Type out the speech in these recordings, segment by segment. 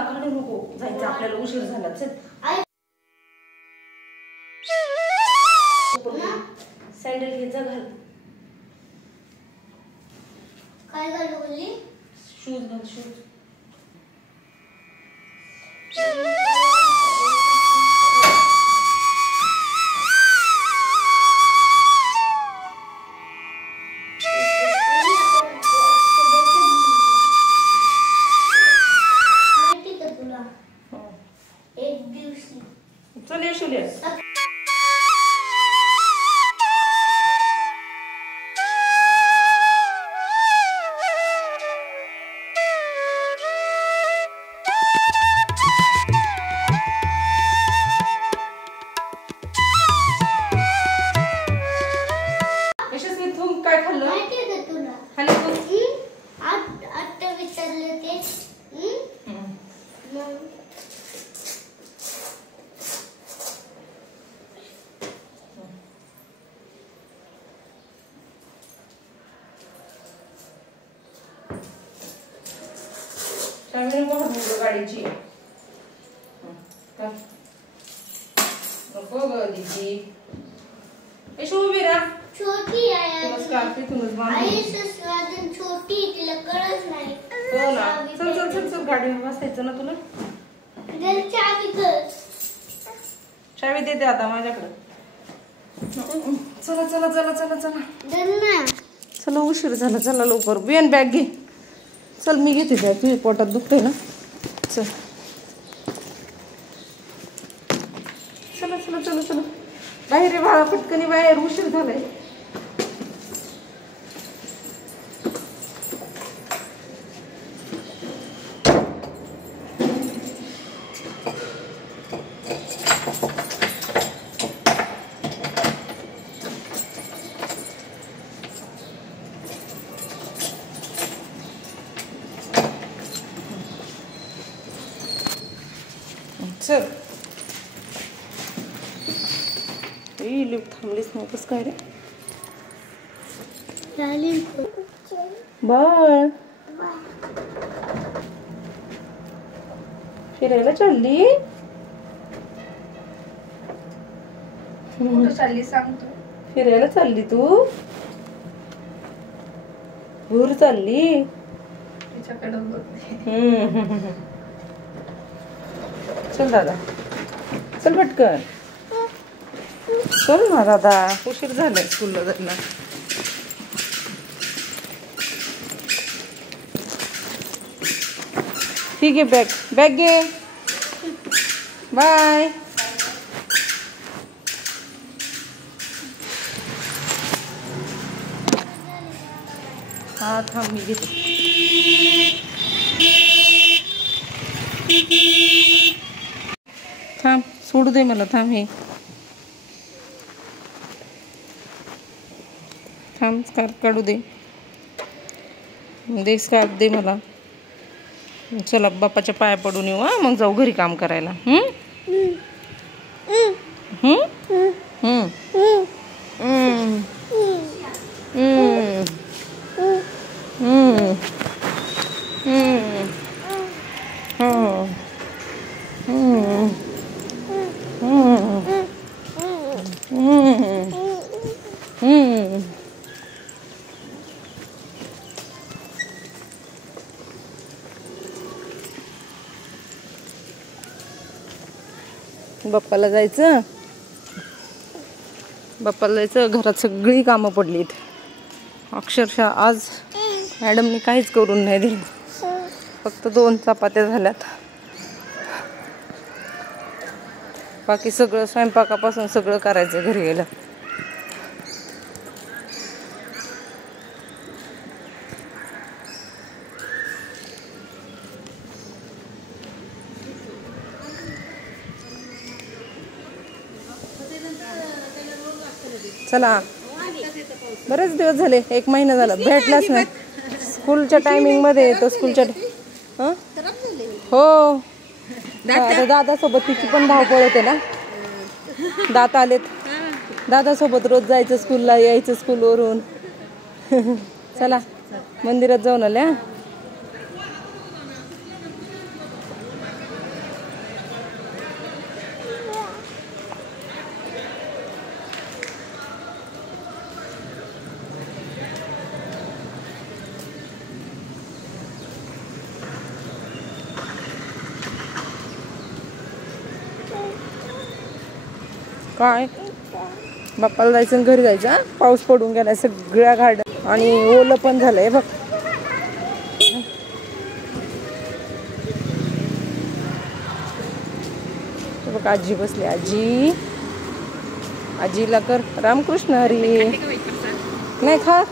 चला काढू नको, जायचं आपल्याला, उशीर झाला. चल सँडल घे जा, घाल. काय घालू बोलली? शूज घाल, शूज. चल येशूले. यशस्वी तू काय खाल्लं? माहिती का तुला? खाली तू आता विचारलं ते. चावी नको हटवू गाडीची. नको ग दीदी. यशू उभी राहा. छोटी आहे तिथूनच बांध. आई अजून छोटी, तिला कळत नाही. हो ना. चल चल चल चल, गाडीवर बसायचं ना तुला. चावी कर. चावी देते आता माझ्याकडे. चला चला चला चला चला चला, उशीर झाला. चला लवकर. बियान बॅग घे. चल मी घेते बॅग, तुझ्या पोटात दुखतंय ना. चल चला चला चला चला, बाहेर आहे बाळा, पटकनी बाहेर, उशीर झालाय. चल. लिफ्ट थांबलीच नाही. कसं काय रे बाळ? फिरायला चालली? कुठं चालली सांगतो? फिरायला चालली तू? दूर चालली? तिच्याकडे चल दादा, चल पटकन. चल ना दादा, उशीर झालाय स्कूलला जायला. ठीक आहे, बॅग बॅग घे. बाय. हा थांब, मी घेते. थांब, सोडू दे मला. थांब, हे थांब, स्कार्फ काढू दे. दे स्कार्फ, दे मला. चला बाप्पाच्या पाया पडून येऊ. हा, मग जाऊ घरी काम करायला. बाप्पाला जायचं. घरात सगळी कामं पडलीत. अक्षरशः आज मॅडमनी काहीच करून नाही दिलं. फक्त 2 चपात्या झाल्यात. बाकी सगळं स्वयंपाकापासून सगळं करायचं घरी गेलं. चला, बरेच दिवस झाले, 1 महिना झाला भेटलाच नाही. स्कूलच्या टायमिंग मध्ये येतो. स्कूलच्या हो, दादासोबत तिची पण धावपळ होते ना. दात आलेत. दादासोबत रोज जायचं स्कूलला, यायचं स्कूलवरून. चला मंदिरात जाऊन आल्या. काय बाप्पाला जायचं आणि घरी जायचं. पाऊस पडून गेलाय सगळ्या गार्डन आणि ओलं पण झालंय बघ. बघ आजी बसली. आजीला कर रामकृष्ण हरी. नाही खा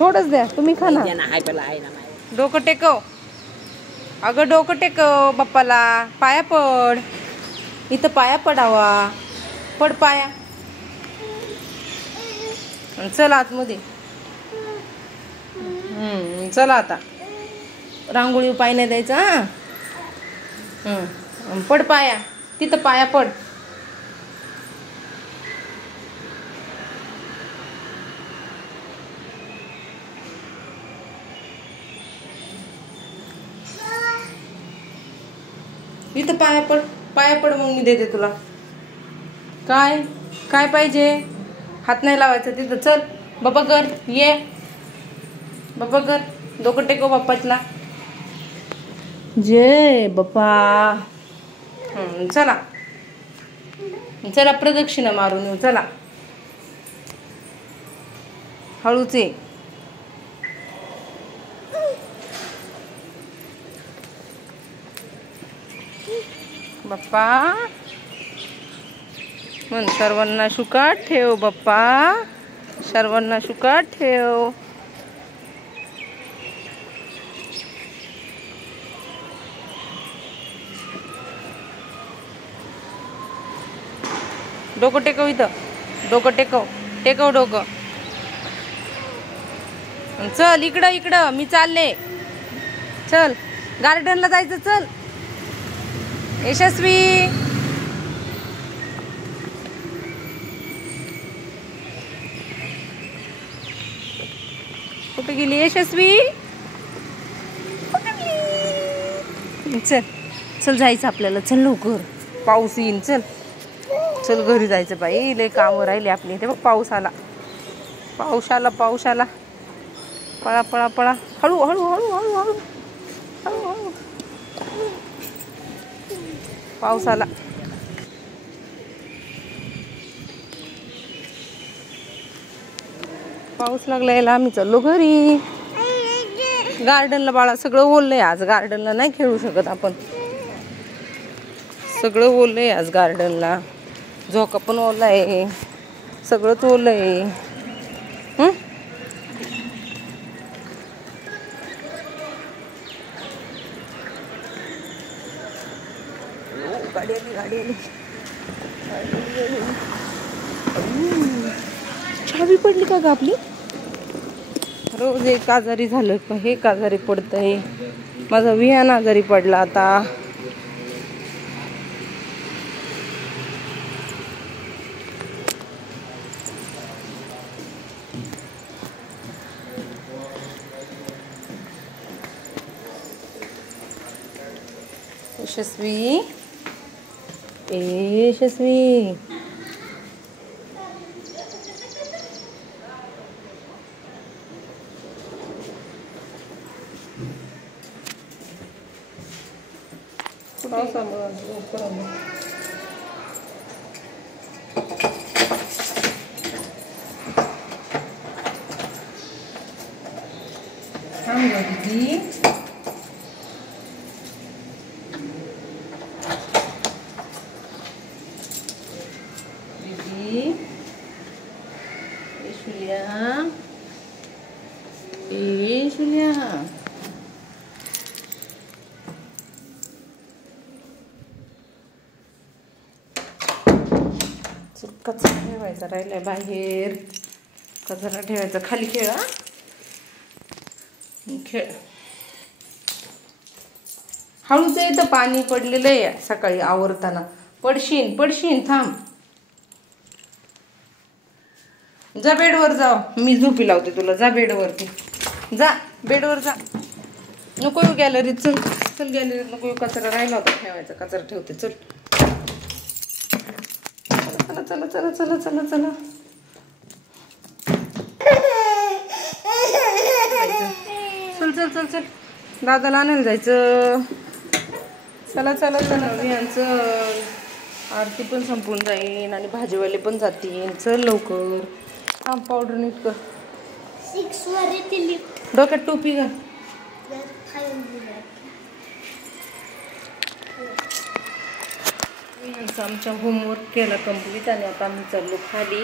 थोडंच द्या तुम्ही खा ना. डोकं टेकव अगं, डोकं टेकव बाप्पाला. पाया पड. इथं पाया पडावा. पड पाया. चल आतमध्ये. चला आता रांगोळी पाय नाही द्यायचा. पड पाया. तिथं पाया पड. इथं पाया पड. पाया पड मग मी देते तुला. काय काय पाहिजे. हात नाही लावायचा तिथं. चल बाप्पा कर. ये बाप्पा कर. डोकं टेकव बाप्पाला. जय बाप्पा. चला चला प्रदक्षिणा मारून येऊ. चला हळूच ये. बाप्पा म्हण सर्वांना सुखात ठेव. बाप्पा सर्वांना सुखात ठेव. डोकं टेकव. इथं डोकं टेकव. टेकव डोकं. चल इकडं मी चालले. चल गार्डनला जायचं. चल यशस्वी. कुठे गेली यशस्वी. चल चल जायचं आपल्याला. चल लवकर पाऊस येईन. चल चल घरी जायचं बाई. लय कामं राहिले आपली. ते बघ पाऊस आला. पाऊस आला. पाऊस आला. पळा पळा पळा. हळू हळू हळू हळू हळू हळू हळू. पाऊस आला. पाऊस लागला यायला. आम्ही चाललो घरी. गार्डनला बाळा सगळं ओललंय आज. गार्डनला नाही खेळू शकत आपण. सगळं ओललंय आज गार्डनला. झोका पण ओला आहे. सगळंच ओलं आहे. गाडी आली. चावी पडली का ग आपली. रोज एक आजारी झालं का हे आजारी पडतंय. माझा विहान आजारी पडला आता. यशस्वी. यशस्वी कचरा ठेवायचा राहिलाय बाहेर. कचरा ठेवायचा खाली. खेळा खेळ. हळूच इथं पाणी पडलेलं आहे सकाळी आवरताना. पडशीन थांब. जा बेडवर जा. मी झोपी लावते तुला. जा बेडवरती. जा बेडवर जा. नको येऊ गॅलरीत. चल चल गॅलरीत नको येऊ. कचरा राहिला होता ठेवायचा. कचरा ठेवते. चल चला चला चला चला चला. चल चल चल चल. दादाला आणायला जायचं. चला चला चला, यांचं आरती पण संपून जाईल आणि भाजीवाले पण जातील. चल लवकर. हा पावडर नीट कर. 6 वर येते. डोक्यात टोपी घाल. आमचा होमवर्क केला कंप्लीट आणि आता आम्ही चाललो खाली.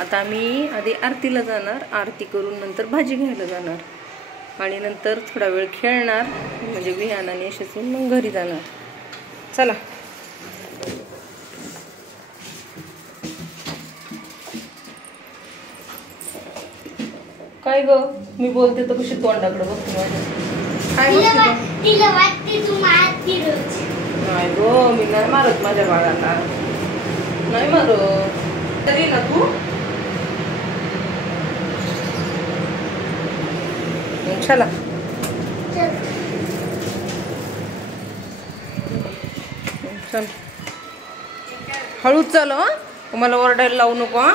आता आम्ही आधी आरतीला जाणार, आरती करून नंतर भाजी घ्यायला जाणार आणि नंतर थोडा वेळ खेळणार, म्हणजे विहान आणि यशस्वी मग घरी जाणार. चला. काय ग, मी बोलते तर कशी तोंडाकडे बघते माझ्या. काय तिला वाटते तू मारती रोज. नाही गो, मी नाही मारत माझ्या बाळाला, नाही मारत. तरी ना तू चला. चल हळूच चाल. मला ओरडायला लावू नको. हा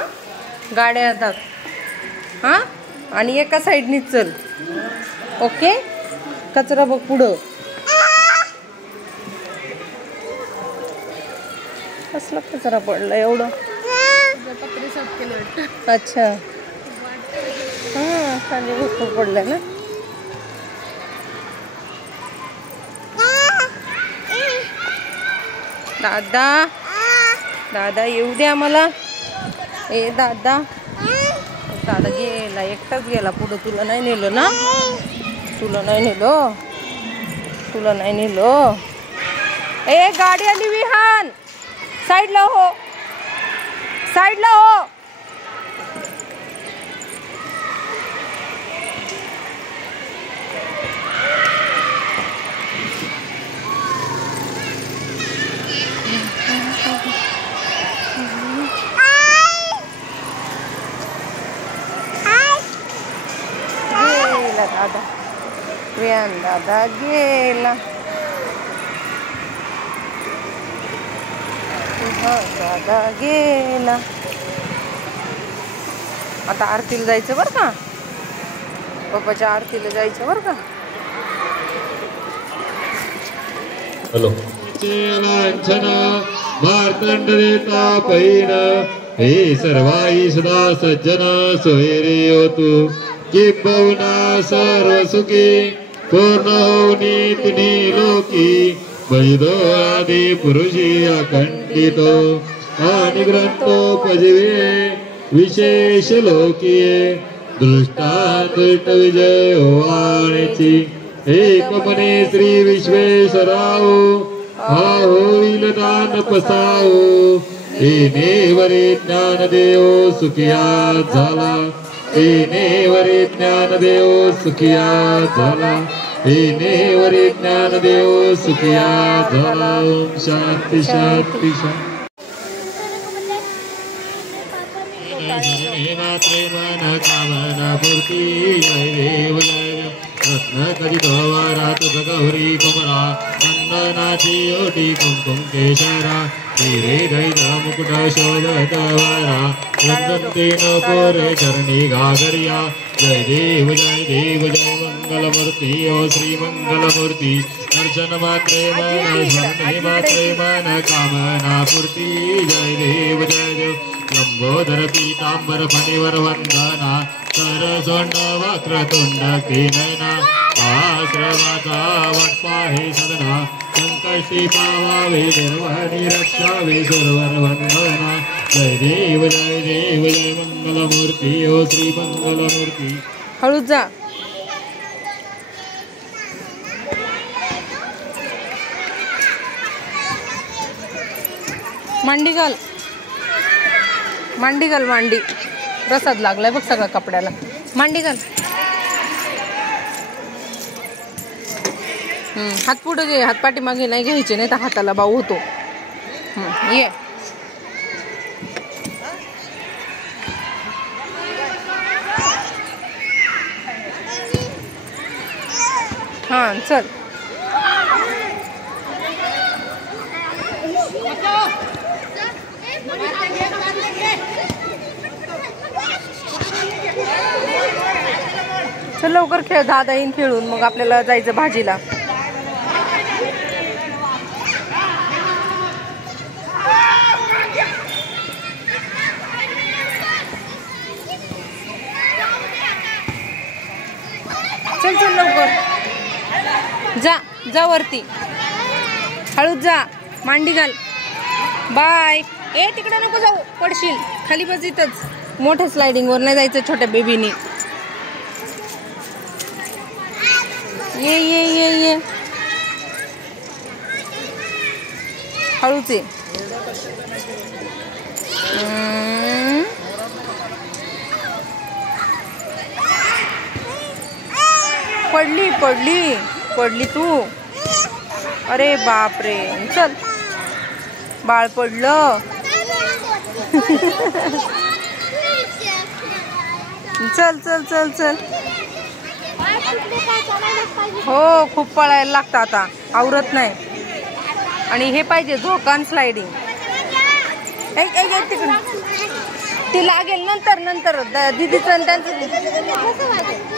गाड्या येतात. हा आणि एका साईडनीच चल. ओके. कचरा बघ पुढं. कसला कचरा पडला एवढं. अच्छा. हा खाली भरपूर पडलाय ना. दादा दादा येऊ द्या मला. ए दादा. दादा गेला, एकटाच गेला पुढं. तुला नाही नेलं ना. तुला नाही नेलं. तुला नाही नेलं. ए गाडी आली विहान. साईडला हो. साईडला हो. गेला दादा. विहान दादा गेला. दादा गेला. आता आरतीला जायचं बरं का. पप्पाच्या आरतीला जायचं बरं का. हॅलो. मार्तंड देता पैन हे सर्वाई सदा सज्जन सोयरे होतु किंबहुना सर्व सुखी पूर्ण होनी तिन्ही लोकी वैदो आदि पुरुषी अखंडितो आणि ग्रंथोपजीवे विशेष लोकीये दृष्टांत विजय होवाण्याची एकमने श्री विश्वेश्वराव हा होईल दान पसाओ. येणेवरे ज्ञानदेव सुखिया झाला. येणेवरे ज्ञानदेव सुखिया झाला. येणेवरे ज्ञानदेव सुखिया झाला. शांती शांती शांती. मात्रे मन कामना मूर्ती जय देव जय देव. रत्न कधी गौरात गौरी कुमरा चंदनाची ओटी कुंकुम केशरा हिरे दैद मुकुट शोभत वरा वंदन्ते नकोरे चरणी घागरिया. जय देव जय मंगलमूर्ती ओ श्री मंगलमूर्ती. दर्शन मात्रे मन स्मरणे मात्रे मन कामना पूर्ती. जय देव लंबोदर पीतांबर फणीवर वंदना सरसोंड वक्रतुंड कीनयना. आश्रमाचा वटपा हे सदना संकष्टी पावावे निर्वाणी रक्षावे सुरवर वंदना. जय देव जय मंगलमूर्ती ओ श्री मंगलमूर्ती. हळूच जा. मांडी घाल. मांडी घाल. मांडी प्रसाद लागलाय बघ सगळ्या कपड्याला. मांडी घाल. हात पुढे घे. हात पाठीमागे नाही घ्यायचे, नाही तर हाताला बाऊ होतो. ये. हा चल. चल लवकर खेळ. दादा येईन खेळून, मग आपल्याला जायचं भाजीला. चल चल लवकर जा जा वरती, हळूच जा, मांडी घाल. बाय. ए तिकडे नको जाऊ, पडशील खाली. बस इथंच, मोठ्या स्लायडिंग वर नाही जायचं छोट्या बेबीनी. ये ये ये ये, हळूच ये. पडली पडली पडली तू. अरे बापरे, चल बाळ पडलं. चल चल चल चल. हो खूप पळायला लागतं आता, आवरत नाही. आणि हे पाहिजे झोकान स्लायडिंग. तिकडे ती लागेल नंतर नंतर. दीदीचं त्यांचं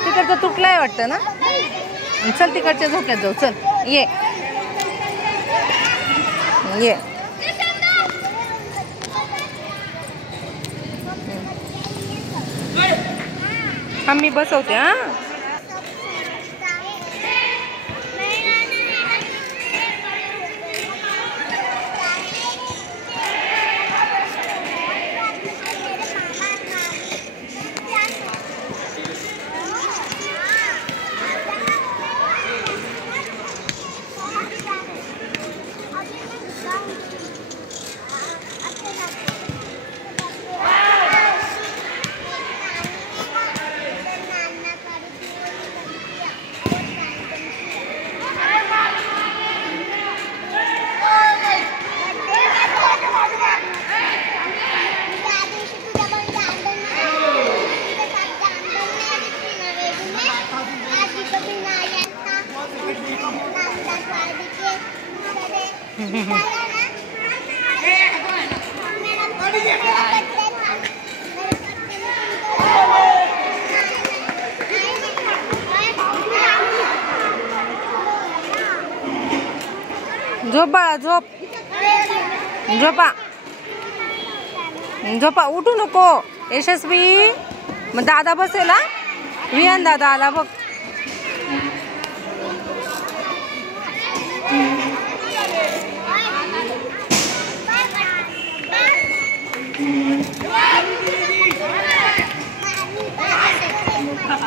तिकडचं तुटलंय वाटतं ना. चल तिकडच्या झोक्यात जाऊ. चल ये ये. मी बसवते. हा झोप बाळा, झोप. झोपा झोपा, उठू नको. यशस्वी, मग दादा बसेल. हा विहान दादा आला बघ.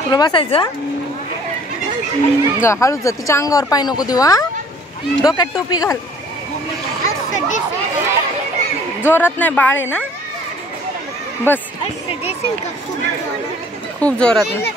तुला बसायचं. जा हळूच जा, तिच्या अंगावर पाय नको देऊ. हा डोक्यात टोपी घाल. जोरात नाही, बाळ आहे ना. बस खूप जोरात नाही.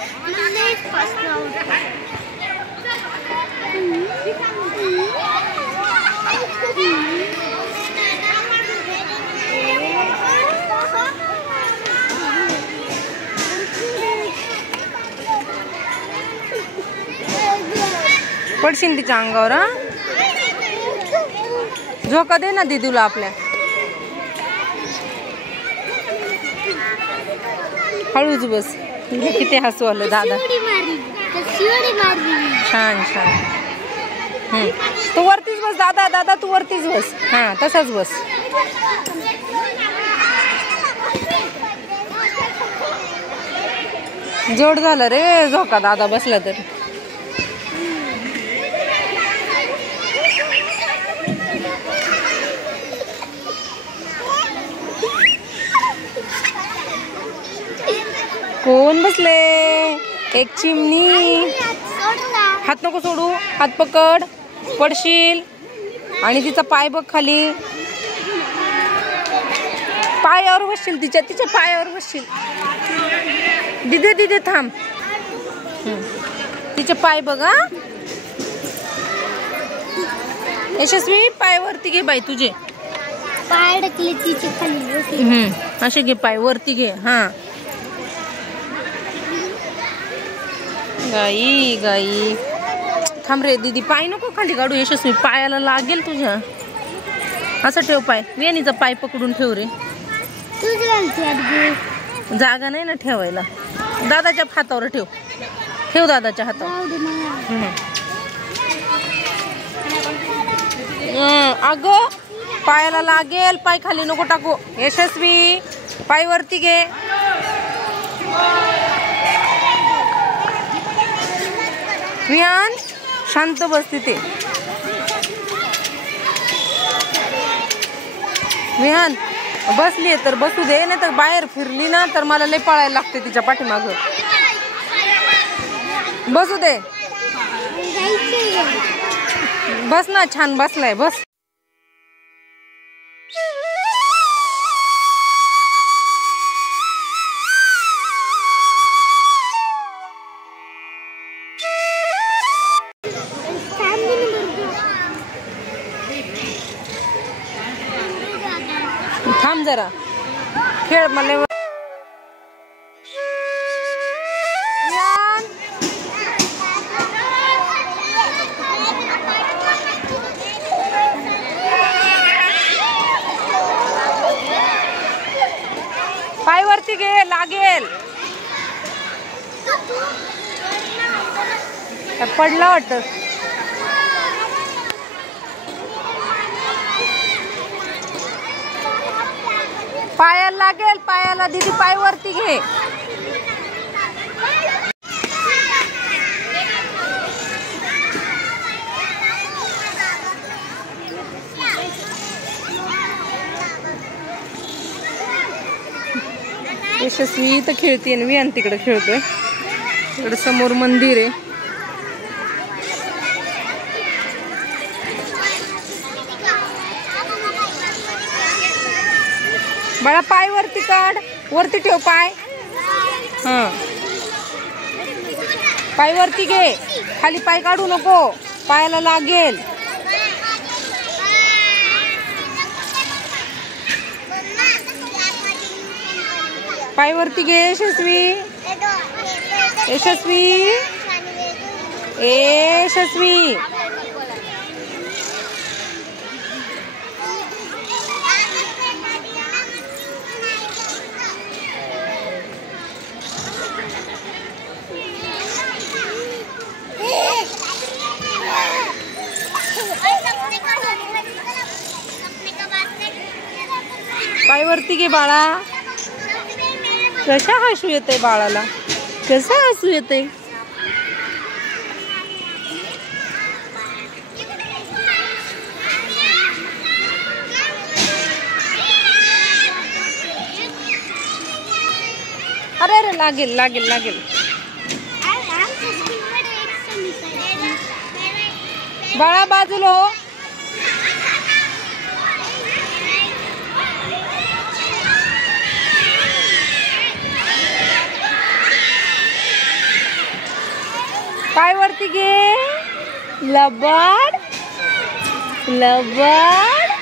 पडशील तिच्या अंगावर. हा झोका दे ना दीदूला आपल्या. हळूच बस. किती हसू आलं दादा. छान छान. तू वरतीच बस दादा. दादा तू वरतीच बस. हा तसाच बस. जोड झालं रे झोका दादा बसला तर. कोण बसले. एक चिमणी. हात नको सोडू, हात पकड, पडशील. आणि तिचा पाय बघ खाली. पायावर बसशील, तिच्या पायावर बसशील. दिदे दिदे थांब. तिचे पाय बघा. यशस्वी पाय वरती घे बाई तुझे. पाय अडकले तिचे खाली. असे घे पाय वरती घे. हा गाई गाई. थांब रे दीदी, पाय नको खाली काढू. यशस्वी पायाला लागेल तुझ्या. असं ठेव पाय. वेणीचा पाय पकडून ठेव रे. जागा नाही ना ठेवायला. दादाच्या हातावर ठेव. ठेव दादाच्या हातावर. अगं पायाला लागेल. पाय खाली नको टाकू. यशस्वी पाय वरती घे. विहान शांत बस तिथे. विहान बसली तर बसू दे, नाही तर बाहेर फिरली ना तर मला लय पळायला लागते तिच्या पाठीमाग. बसू दे. बस ना, छान बसलाय, बस. थांब जरा, खेळ मला. पाय वरती घे, लागेल. पडला वाटत. पायाला लागेल, पायाला. दीदी पाय वरती घे. यशस्वी इथं खेळते आणि विहान तिकडे खेळतोय. इकडे समोर मंदिर आहे. बाळा पाय वरती काढ, वरती ठेव पाय. हा, पाय वरती घे, खाली पाय काढू नको, पायाला लागेल. पाय वरती घे. यशस्वी, यशस्वी, यशस्वी. पाय वरती घे बाळा. कशा हसू येते बाळाला, कसं हसू येते. अरे अरे लागेल, लागेल, लागेल. बाळा बाजूला हो. पाय वरती घे. लबाड, लबाड.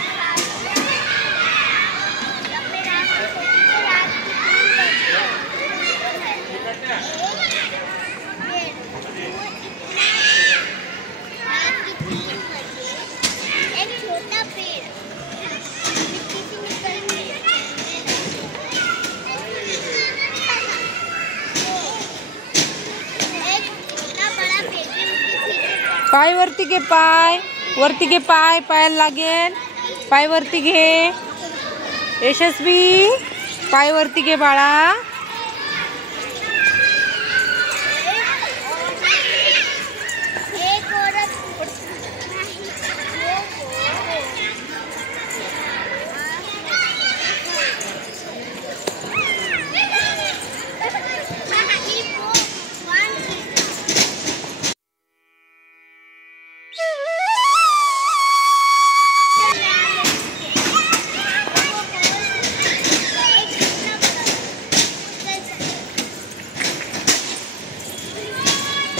पाय वरती घे, पाय वरती घे, पाय पायाला लागेल. पाय वरती घे. यशस्वी पाय वरती घे बाळा.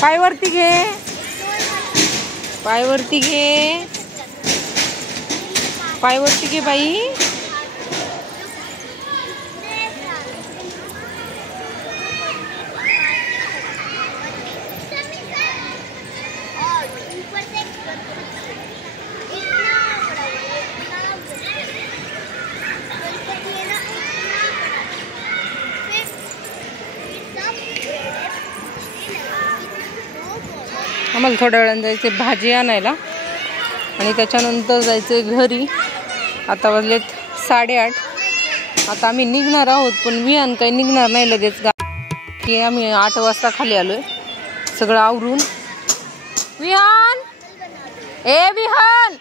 पाय वरती घे. पाय वरती घे. पाय वरती घे बाई. आम्हाला थोड्या वेळानं जायचं भाजी आणायला आणि त्याच्यानंतर जायचं घरी. आता वाजलेत 8:30. आता आम्ही निघणार आहोत, पण विहान काही निघणार नाही लगेच की आम्ही 8 वाजता खाली आलोय. सगळं आवरून ए विहान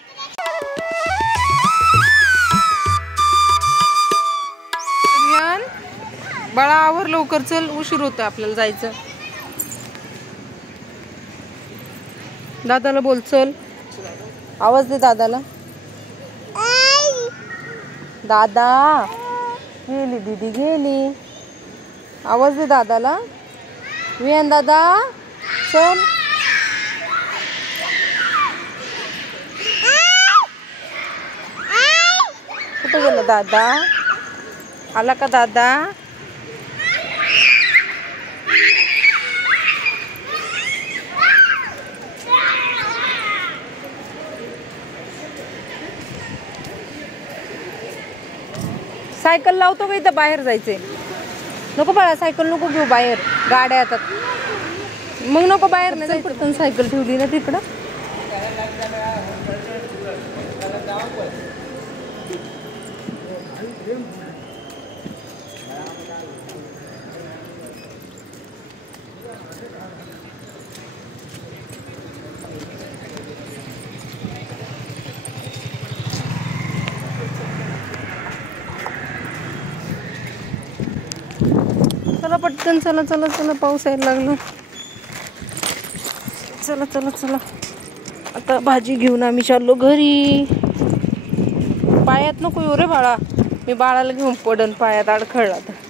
विहान बाळा आवर लवकर चल उशीर होतं आपल्याला जायचं. दादाला बोल चल आवाज दे दादाला. दादा गेली दीदी गेली आवाज दे दादाला. विहान दादा चल. कुठे गेला दादा आला का दादा. सायकल लावतो का इथं बाहेर जायचंय. नको बाळा सायकल नको घेऊ बाहेर गाड्या येतात मग नको बाहेर नाही जायचं. पण सायकल ठेवली ना तिकडं. चला पटकन चला चला चला पाऊस यायला लागला. चला चला चला आता भाजी घेऊन आम्ही चाललो घरी. पायात नको येऊ रे बाळा मी बाळाला घेऊन पडन पायात अडखळला तर.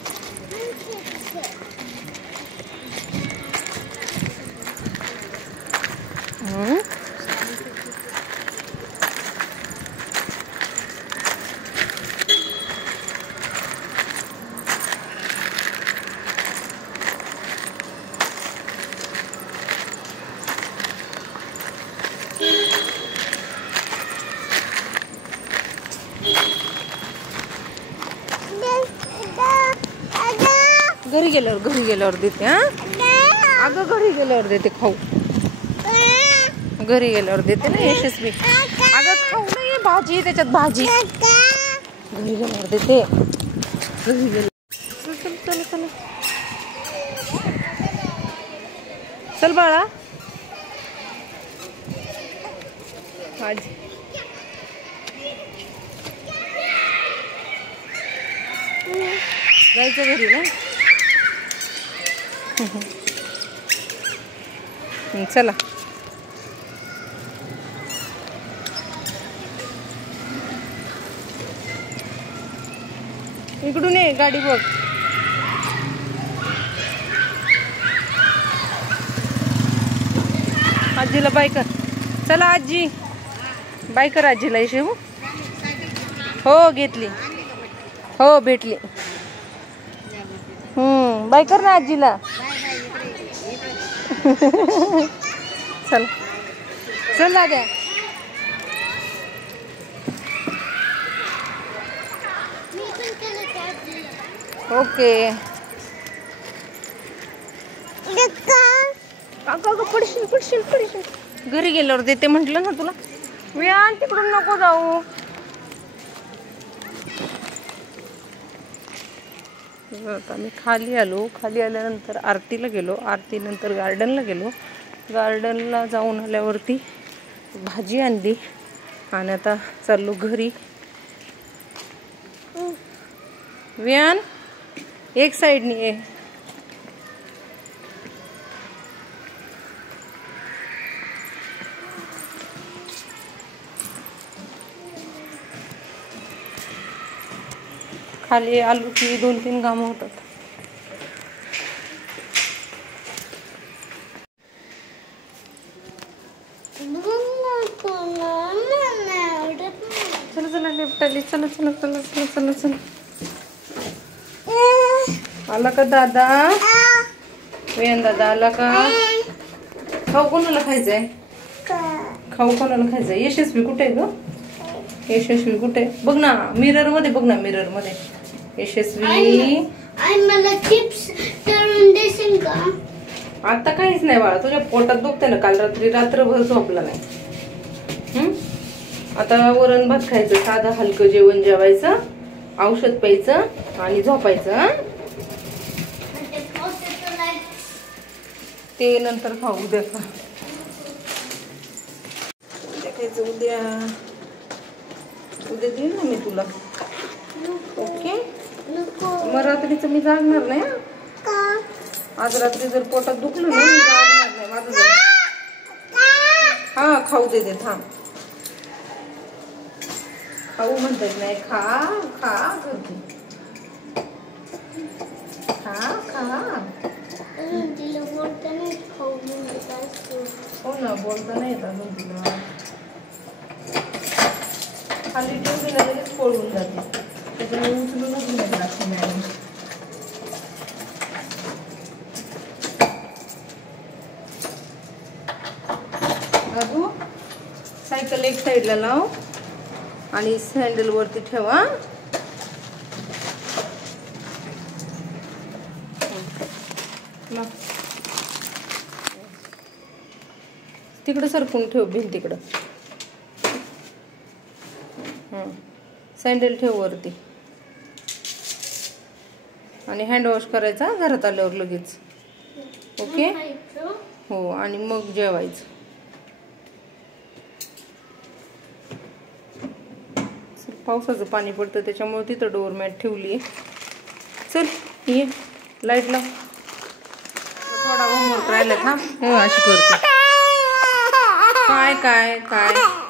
घरी गेल्यावर देते. हा अगं घरी गेल्यावर देते खाऊ. घरी गेल्यावर देते ना यशस्वी. अगं खाऊ नाही भाजी त्याच्यात भाजी घरी गेल्यावर देते. घरी गेल्यावर चल चल चल चल बाळा. भाजी जायचं घरी ना. चला इकडून ये गाडी बघ. आजीला बाय कर. चला आजी बाय कर आजीला. इशे हो घेतली हो भेटली. बाय कर ना आजीला. चल चल लाद्या. ओके अगं पडशील पडशील पडशील. घरी गेल्यावर देते म्हटलं ना तुला. विहान तिकडून नको जाऊ. आता मी खाली आलो. खाली आल्यानंतर आरतीला गेलो. आरतीनंतर गार्डनला गेलो. गार्डनला जाऊन आल्यावरती भाजी आणली आणि आता चाललो घरी. विहान एक साईडनी ये. खाली आलो की 2-3 कामं होतात. चला चला लेफ्ट आली. चला चला चला चला चला चला. आला का दादा. विहान दादा आला का. खाऊ कोणाला खायचंय. खाऊ कोणाला खायचंय. यशस्वी कुठे आहे ग. यशस्वी कुठे बघ ना मिरर मध्ये. बघ ना मिरर मध्ये यशस्वी. मला चिप्स तळून देशील का. आता काहीच नाही बाळा तुझ्या पोटात दुखते ना. काल रात्री रात्रभर झोपला नाही. आता वरण भात खायचं. साधं हलकं जेवण जेवायचं. औषध प्यायचं आणि झोपायचं. ते नंतर खाऊ. उद्या खा. तेच उद्या देईन ना मी तुला. ओके. मग रात्रीचं मी जागणार नाही. आज रात्री जर पोटात दुखलं ना मी जागणार नाही. माझं हा खाऊ दे थांब. खाऊ म्हणतात नाही. खा करते. खा. हो ना बोलता नाही येत अजून तिला. खाली ठेवलेला लगेच पळून जाते. त्याच्यामुळे उचलूनच नाही लागते मॅडम. राजू सायकल एक साईडला लाव आणि सँडल वरती ठेवा. तिकडं सरकून ठेव भिंतीकडं. सँडल ठेव वरती आणि हँड वॉश करायचा घरात आल्यावर लगेच. ओके. हो आणि मग जेवायचं. पावसाचं पाणी पडतं त्याच्यामुळे तिथं डोअरमॅट ठेवली आहे. चल ये लाईट लाव. थोडा होमवर्क राहिला थांब. हो अशी करते. काय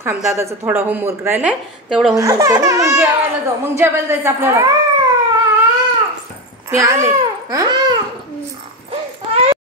थांब. दादाचा थोडा होमवर्क राहिलाय तेवढा होमवर्क करून मग जेवायला जाऊ. मग जेवायला जायचं आपल्याला. मी आले.